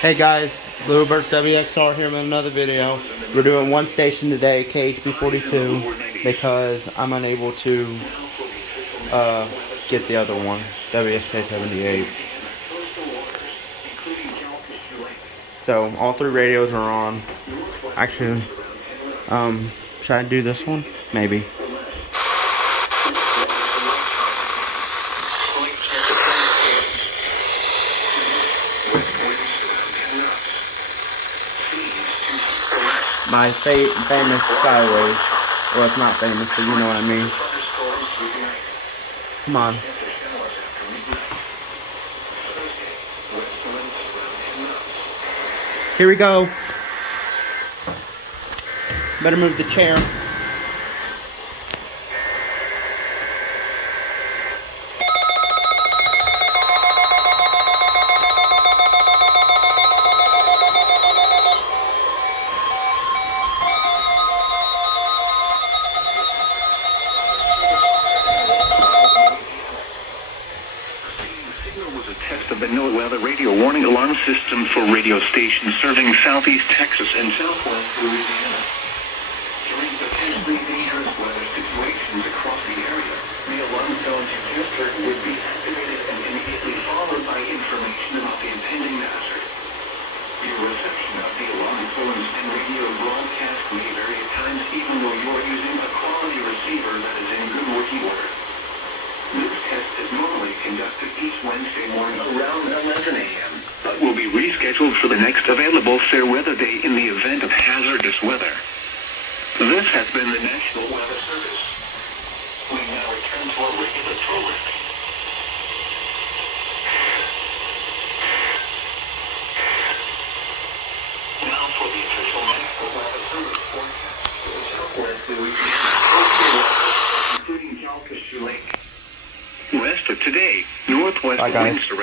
Hey guys, Bluebirds WXR here with another video. We're doing one station today, KHP42, because I'm unable to get the other one, WSK78. So all three radios are on. Actually, should I do this one? Maybe. My famous Skyway. Well, it's not famous, but you know what I mean. Come on. Here we go. Better move the chair. Was a test of the NOAA weather radio warning alarm system for radio stations serving southeast Texas and southwest Louisiana. During potentially dangerous weather situations across the area, the alarm tone suggestor would be activated and immediately followed by information about the impending hazard. Your reception of the alarm tones and radio broadcast may vary at times even though you are using a quality receiver that is in good working order. This test is normally conducted each Wednesday morning around 11 a.m., but will be rescheduled for the next available fair weather day in the event of hazardous weather. This has been the National Weather Service. We now return to our regular programming. Now for the official National Weather Service forecast for the southwest Louisiana, including Calcasieu Lake. West of today, northwest winds around